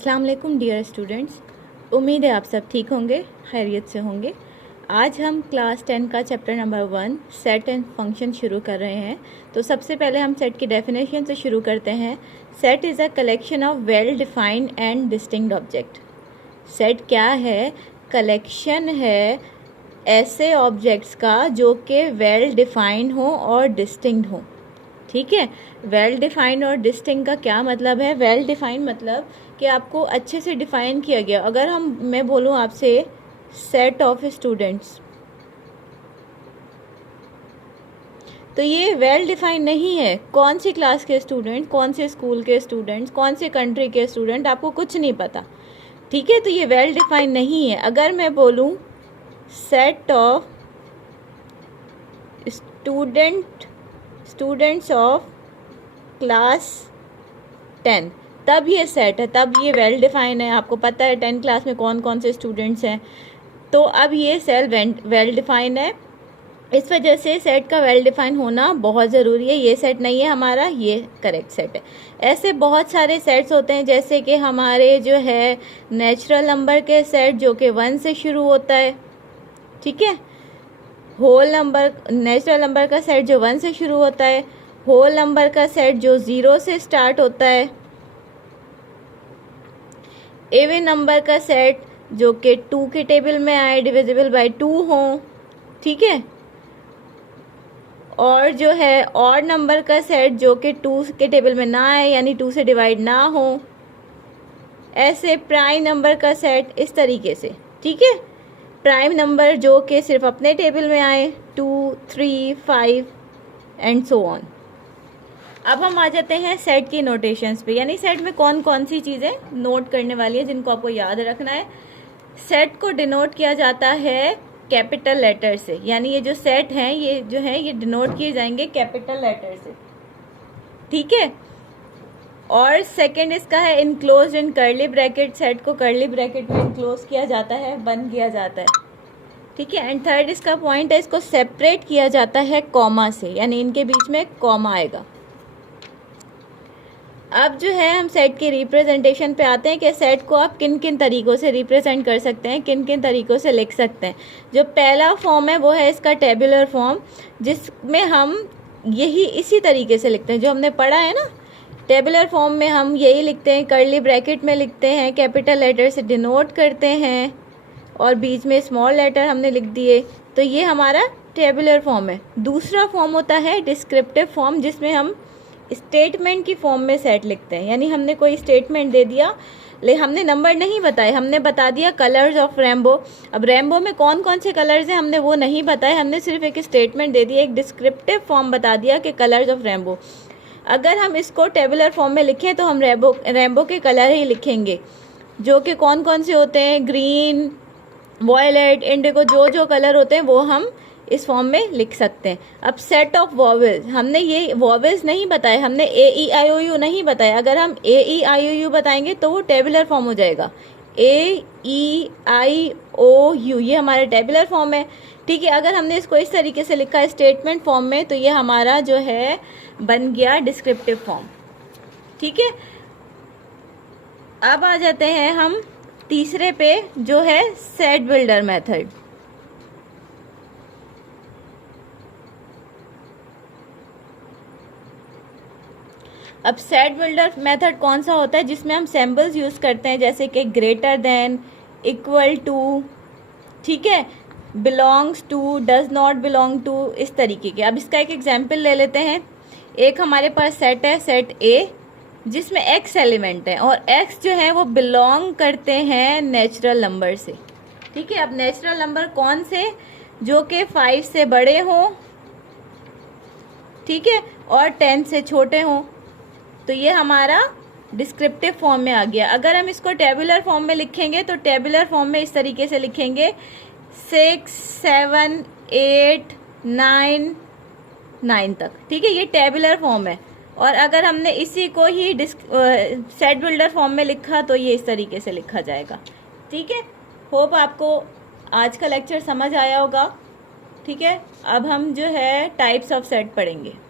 अस्सलाम वालेकुम dear students. उम्मीद है आप सब ठीक होंगे, खैरियत से होंगे। आज हम क्लास 10 का chapter number 1 set and function शुरू कर रहे हैं। तो सबसे पहले हम सेट की डेफिनेशन से शुरू करते हैं। Set is a collection of well defined and distinct object. Set क्या है? कलेक्शन है ऐसे ऑब्जेक्ट्स का जो कि वेल डिफाइंड हो और डिस्टिंक्ट हो। ठीक है, वेल डिफाइंड और डिस्टिंक्ट का क्या मतलब है? वेल डिफाइंड मतलब कि आपको अच्छे से डिफाइन किया गया। अगर मैं बोलूँ आपसे सेट ऑफ स्टूडेंट्स, तो ये वेल डिफाइंड नहीं है। कौन सी क्लास के स्टूडेंट, कौन से स्कूल के स्टूडेंट्स, कौन से कंट्री के स्टूडेंट, आपको कुछ नहीं पता। ठीक है, तो ये वेल डिफाइंड नहीं है। अगर मैं बोलूँ set of students of class 10, तब ये सेट है, तब ये वेल डिफाइन है। आपको पता है 10 क्लास में कौन कौन से स्टूडेंट्स हैं, तो अब ये वेल डिफाइन है। इस वजह से सेट का वेल डिफाइन होना बहुत ज़रूरी है। ये सेट नहीं है हमारा, ये करेक्ट सेट है। ऐसे बहुत सारे सेट्स होते हैं, जैसे कि हमारे जो है नेचुरल नंबर के सेट जो कि 1 से शुरू होता है। ठीक है, होल नंबर, नेचुरल नंबर का सेट जो 1 से शुरू होता है, होल नंबर का सेट जो 0 से स्टार्ट होता है, इवन नंबर का सेट जो कि 2 के टेबल में आए, डिविजिबल बाय 2 हो। ठीक है, और जो है ऑड नंबर का सेट जो कि 2 के टेबल में ना आए, यानी 2 से डिवाइड ना हो। ऐसे प्राइम नंबर का सेट इस तरीके से। ठीक है, प्राइम नंबर जो कि सिर्फ अपने टेबल में आए, 2, 3, 5 एंड सो ऑन। अब हम आ जाते हैं सेट की नोटेशंस पे, यानी सेट में कौन कौन सी चीज़ें नोट करने वाली है जिनको आपको याद रखना है। सेट को डिनोट किया जाता है कैपिटल लेटर से, यानी ये जो सेट हैं ये जो है ये डिनोट किए जाएंगे कैपिटल लेटर से। ठीक है, और सेकंड इसका है enclose in curly bracket. Set को कर्ली ब्रैकेट में इनक्लोज किया जाता है, बंद किया जाता है। ठीक है, एंड थर्ड इसका पॉइंट है, इसको सेपरेट किया जाता है कॉमा से, यानी इनके बीच में कॉमा आएगा। अब जो है हम सेट के रिप्रेजेंटेशन पे आते हैं कि सेट को आप किन किन तरीक़ों से रिप्रेजेंट कर सकते हैं, किन किन तरीक़ों से लिख सकते हैं। जो पहला फॉर्म है वो है इसका टेबुलर फॉर्म, जिसमें हम यही इसी तरीके से लिखते हैं जो हमने पढ़ा है ना। टेबुलर फॉर्म में हम यही लिखते हैं, कर्ली ब्रैकेट में लिखते हैं, कैपिटल लेटर से डिनोट करते हैं और बीच में स्मॉल लेटर हमने लिख दिए, तो ये हमारा टेबुलर फॉर्म है। दूसरा फॉर्म होता है डिस्क्रिप्टिव फॉर्म, जिसमें हम स्टेटमेंट की फॉर्म में सेट लिखते हैं। यानी हमने कोई स्टेटमेंट दे दिया, हमने नंबर नहीं बताए, हमने बता दिया कलर्स ऑफ रेनबो। अब रेनबो में कौन कौन से कलर्स हैं हमने वो नहीं बताए, हमने सिर्फ एक स्टेटमेंट दे दिया, एक डिस्क्रिप्टिव फॉर्म बता दिया कि कलर्स ऑफ रेनबो। अगर हम इसको टेबुलर फॉर्म में लिखें तो हम रेनबो के कलर ही लिखेंगे, जो कि कौन कौन से होते हैं, ग्रीन, वॉयलेट, इंडिगो, जो जो कलर होते हैं वो हम इस फॉर्म में लिख सकते हैं। अब सेट ऑफ वॉवेल्स, हमने ये वॉवेल्स नहीं बताए, हमने AEIOU नहीं बताया। अगर हम AEIOU बताएंगे तो वो टेबुलर फॉर्म हो जाएगा। AEIOU ये हमारा टेबुलर फॉर्म है। ठीक है, अगर हमने इसको इस तरीके से लिखा है स्टेटमेंट फॉर्म में, तो ये हमारा जो है बन गया डिस्क्रिप्टिव फॉर्म। ठीक है, अब आ जाते हैं हम तीसरे पे, जो है सेट बिल्डर मेथड। अब सेट बिल्डर मेथड कौन सा होता है? जिसमें हम सिंबल्स यूज करते हैं, जैसे कि ग्रेटर देन, इक्वल टू, ठीक है, belongs to, does not belong to, इस तरीके के। अब इसका एक एग्जांपल ले लेते हैं। एक हमारे पास सेट है, सेट ए, जिसमें x एलिमेंट है और x जो है वो बिलोंग करते हैं नेचुरल नंबर से। ठीक है, अब नेचुरल नंबर कौन से? जो कि 5 से बड़े हों, ठीक है, और 10 से छोटे हों। तो ये हमारा डिस्क्रिप्टिव फॉर्म में आ गया। अगर हम इसको टेबुलर फॉर्म में लिखेंगे तो टेबुलर फॉर्म में इस तरीके से लिखेंगे 6, 7, 8, 9 तक। ठीक है, ये टेबुलर फॉर्म है। और अगर हमने इसी को ही सेट बिल्डर फॉर्म में लिखा तो ये इस तरीके से लिखा जाएगा। ठीक है, होप आपको आज का लेक्चर समझ आया होगा। ठीक है, अब हम जो है टाइप्स ऑफ सेट पढ़ेंगे।